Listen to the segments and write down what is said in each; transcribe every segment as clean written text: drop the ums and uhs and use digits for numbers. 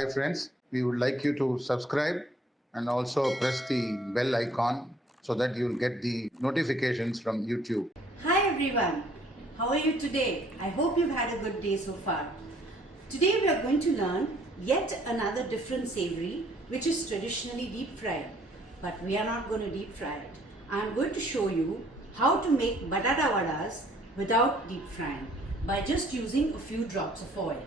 Hi friends, we would like you to subscribe and also press the bell icon so that you'll get the notifications from YouTube. Hi everyone, how are you today? I hope you've had a good day so far. Today we are going to learn yet another different savory which is traditionally deep fried, but we are not going to deep fry it. I am going to show you how to make batata vadas without deep frying by just using a few drops of oil.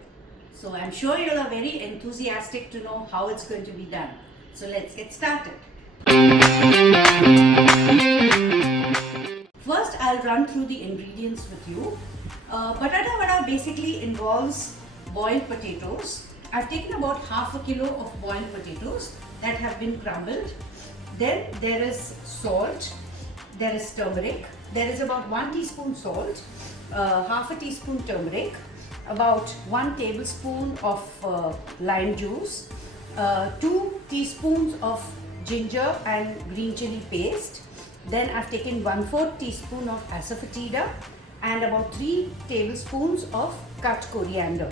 So I'm sure you are very enthusiastic to know how it's going to be done. So let's get started. First, I'll run through the ingredients with you. Batata vada basically involves boiled potatoes. I've taken about half a kilo of boiled potatoes that have been crumbled. Then there is salt, there is turmeric, there is about 1 teaspoon salt, half a teaspoon turmeric, about 1 tablespoon of lime juice, 2 teaspoons of ginger and green chili paste. Then I've taken 1/4 teaspoon of asafoetida and about 3 tablespoons of cut coriander.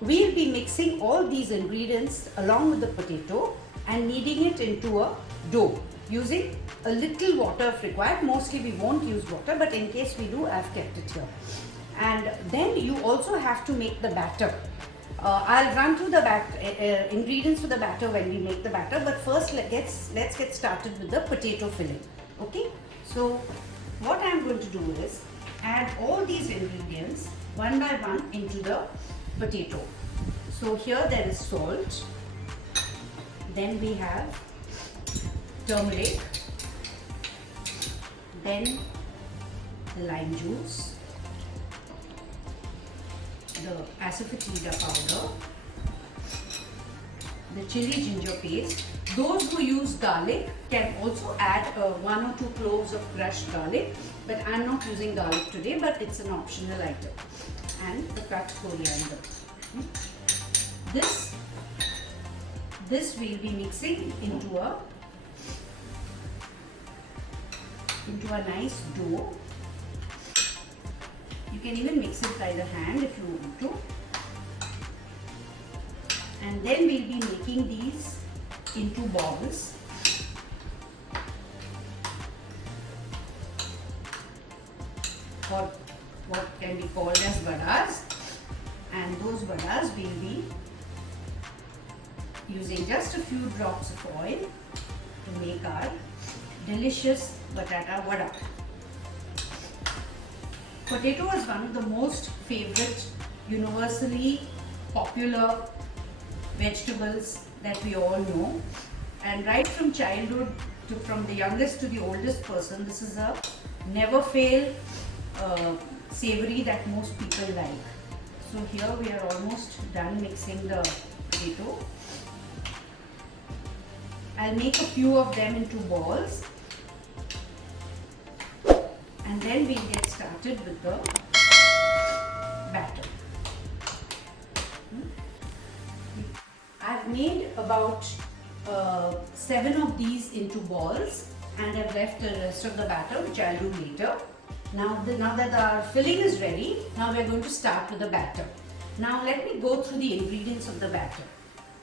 We'll be mixing all these ingredients along with the potato and kneading it into a dough using a little water if required. Mostly we won't use water, but in case we do, I've kept it here. And then you also have to make the batter. I'll run through the ingredients for the batter when we make the batter, but first let's get started with the potato filling. Okay, so what I'm going to do is add all these ingredients one by one into the potato. So here there is salt, then we have turmeric, then the lime juice, the asafoetida powder, the chili ginger paste. Those who use garlic can also add 1 or 2 cloves of crushed garlic, but I'm not using garlic today, but it's an optional item. And the cut coriander. This we'll be mixing into a nice dough. You can even mix it by the hand if you want to. And then we'll be making these into balls. Or what can be called as vadas. And those vadas will be using just a few drops of oil to make our delicious batata vada. Potato is one of the most favorite, universally popular vegetables that we all know, and right from childhood to from the youngest to the oldest person, this is a never fail savory that most people like. So here we are almost done mixing the potato. I'll make a few of them into balls and then we'll get started with the batter. I've made about 7 of these into balls and I've left the rest of the batter, which I'll do later. Now that our filling is ready, now we're going to start with the batter. Now let me go through the ingredients of the batter.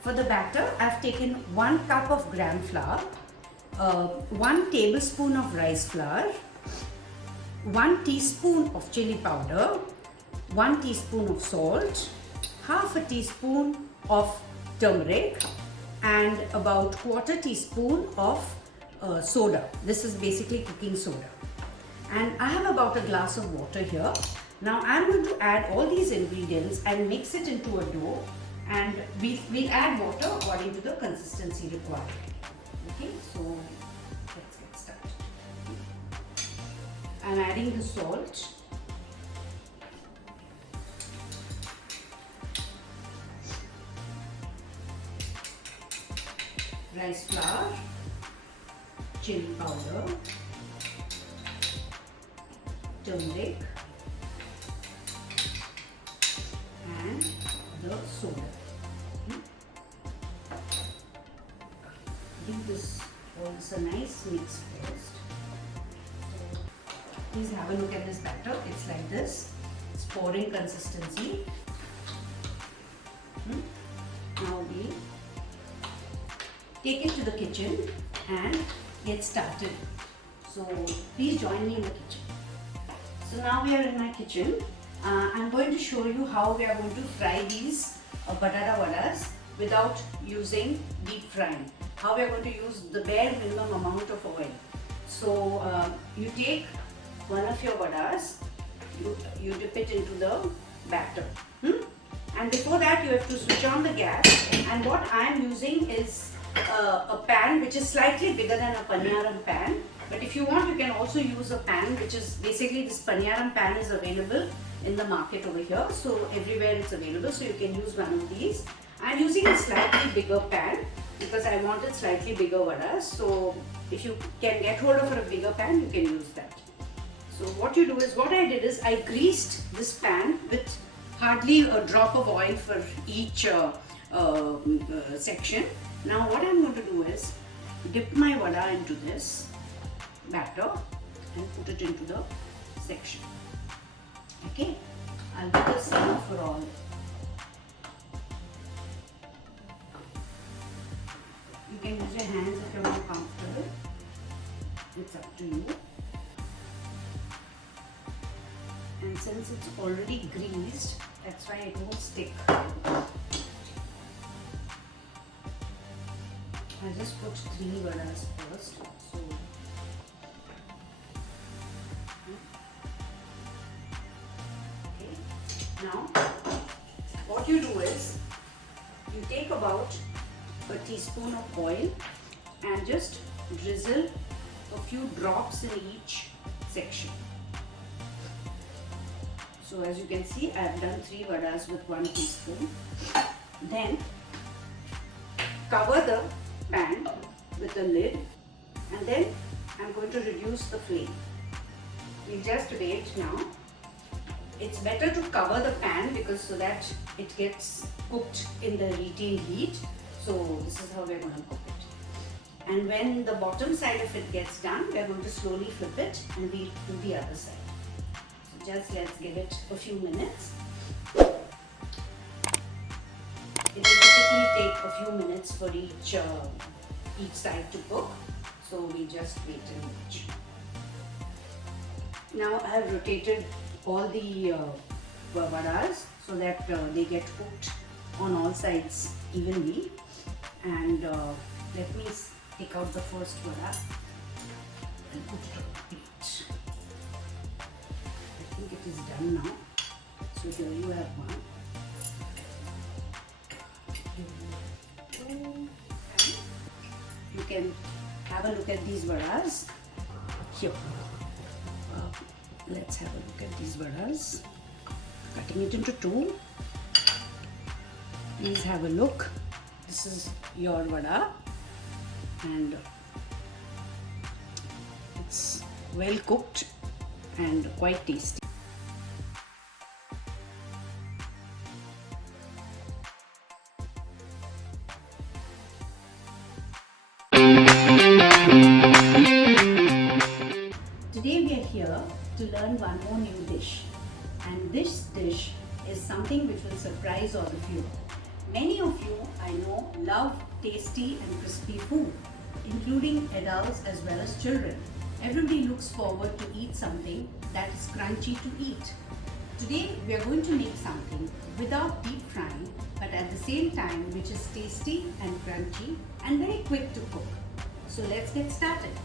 For the batter, I've taken 1 cup of gram flour, 1 tablespoon of rice flour, 1 teaspoon of chili powder, 1 teaspoon of salt, half a teaspoon of turmeric, and about 1/4 teaspoon of soda. This is basically cooking soda. And I have about a glass of water here. Now I'm going to add all these ingredients and mix it into a dough, and we'll add water according to the consistency required. Okay, so let's get started. I'm adding the salt, rice flour, chili powder, turmeric, and the soda. Give this also a nice mix first. Please have a look at this batter. It's like this. It's pouring consistency. Now we take it to the kitchen and get started. So please join me in the kitchen. So now we are in my kitchen. I'm going to show you how we are going to fry these batata vadas without using deep frying. How we are going to use the bare minimum amount of oil. So you take one of your vadas, you dip it into the batter. And before that you have to switch on the gas, and what I am using is a pan which is slightly bigger than a paniyaram pan, but if you want you can also use a pan which is basically, this paniyaram pan is available in the market over here, so everywhere it's available, so you can use one of these. I'm using a slightly bigger pan because I wanted slightly bigger vadas, so if you can get hold of a bigger pan you can use that. So what you do is, what I did is I greased this pan with hardly a drop of oil for each section. Now what I'm going to do is dip my vada into this batter and put it into the section. Okay, I'll do the same for all. You can use your hands if you're more comfortable. It's up to you. And since it's already greased, that's why it won't stick. I'll just put 3 vadas first. So, okay. Now, what you do is, you take about a teaspoon of oil and just drizzle a few drops in each section. So as you can see, I have done 3 vadas with 1 teaspoon. Then cover the pan with a lid, and then I'm going to reduce the flame. We'll just wait now. It's better to cover the pan because so that it gets cooked in the retained heat. So this is how we're going to cook it. And when the bottom side of it gets done, we're going to slowly flip it and we'll do the other side. So just let's give it a few minutes. It will typically take a few minutes for each side to cook. So we just wait and watch. Now I have rotated all the vadas so that they get cooked on all sides evenly. And let me take out the first vada and put it on the plate. I think it is done now. So here you have one. You can have a look at these vadas. Here. Let's have a look at these vadas. Cutting it into 2. Please have a look. This is your vada, and it's well cooked and quite tasty. Today we are here to learn one more new dish, and this dish is something which will surprise all of you. Many of you, I know, love tasty and crispy food, including adults as well as children. Everybody looks forward to eat something that is crunchy to eat. Today we are going to make something without deep frying, but at the same time which is tasty and crunchy and very quick to cook. So let's get started.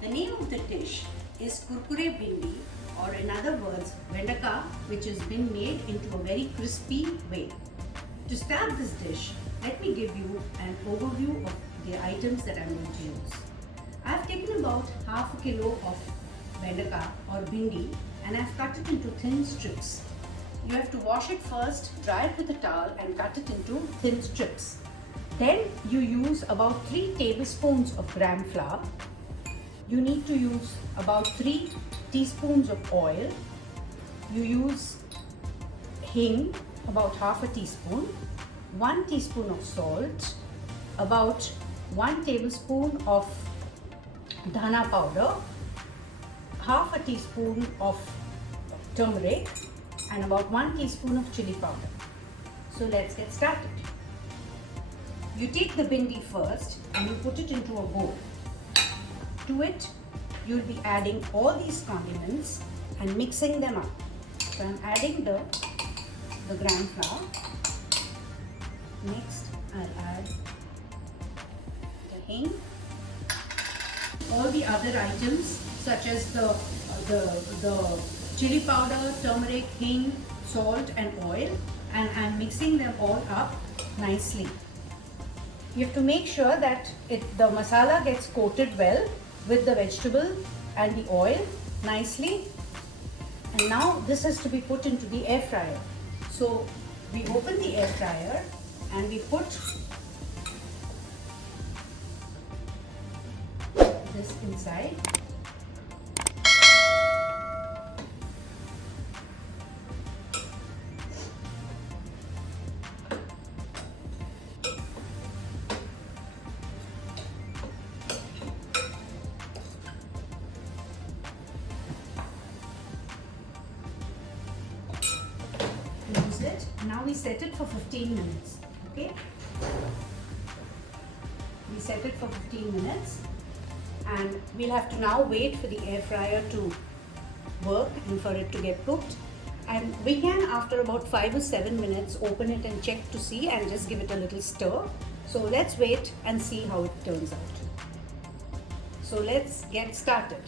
The name of the dish is kurkure bindi, or in other words vendaka, which has been made into a very crispy way. To start this dish, let me give you an overview of the items that I'm going to use. I've taken about half a kilo of vendaka or bindi, and I've cut it into thin strips. You have to wash it first, dry it with a towel and cut it into thin strips. Then you use about 3 tablespoons of gram flour. You need to use about 3 teaspoons of oil. You use hing, about half a teaspoon, 1 teaspoon of salt, about 1 tablespoon of dhana powder, half a teaspoon of turmeric, and about 1 teaspoon of chili powder. So let's get started. You take the bhindi first and you put it into a bowl. To it, you'll be adding all these condiments and mixing them up. So I'm adding the gram flour. Next, I'll add the hing. All the other items such as the chili powder, turmeric, hing, salt and oil, and I'm mixing them all up nicely. You have to make sure that the masala gets coated well with the vegetable and the oil nicely. And now this has to be put into the air fryer. So we open the air fryer and we put this inside. Close it. Now we set it for 15 minutes. Okay? We set it for 15 minutes and we'll have to now wait for the air fryer to work and for it to get cooked. And we can, after about 5 or 7 minutes, open it and check to see and just give it a little stir. So let's wait and see how it turns out. So let's get started.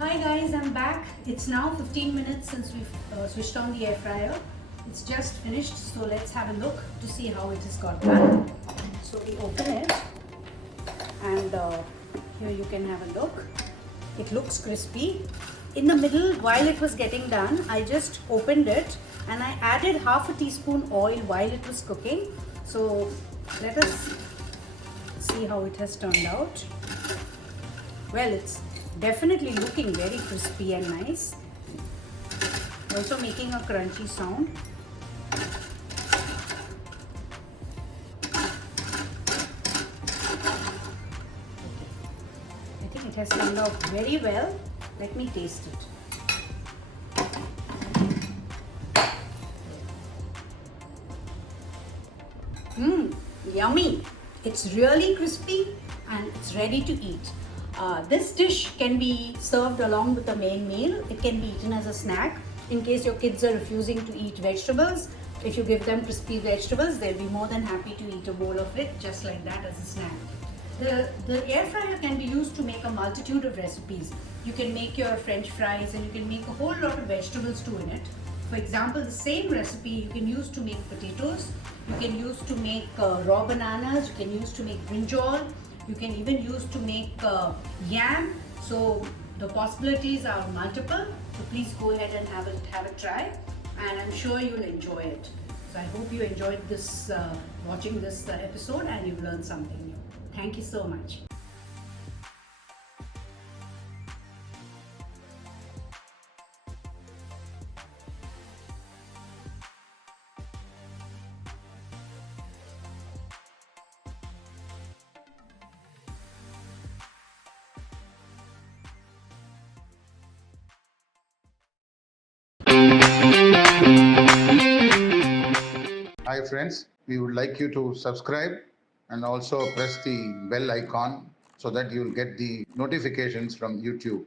Hi guys, I'm back. It's now 15 minutes since we've switched on the air fryer. It's just finished, so let's have a look to see how it has got done. So we open it and here you can have a look. It looks crispy. In the middle, while it was getting done, I just opened it and I added half a teaspoon oil while it was cooking. So let us see how it has turned out. Well, it's definitely looking very crispy and nice. Also making a crunchy sound. I think it has turned out very well. Let me taste it. Yummy! It's really crispy and it's ready to eat. This dish can be served along with the main meal. It can be eaten as a snack. In case your kids are refusing to eat vegetables, if you give them crispy vegetables, they'll be more than happy to eat a bowl of it just like that as a snack. The air fryer can be used to make a multitude of recipes. You can make your French fries and you can make a whole lot of vegetables too in it. For example, the same recipe you can use to make potatoes, you can use to make raw bananas, you can use to make brinjal, you can even use to make yam. So the possibilities are multiple. So please go ahead and have a try, and I'm sure you'll enjoy it. So I hope you enjoyed this watching this episode and you've learned something new. Thank you so much. Hi friends, we would like you to subscribe and also press the bell icon so that you will get the notifications from YouTube.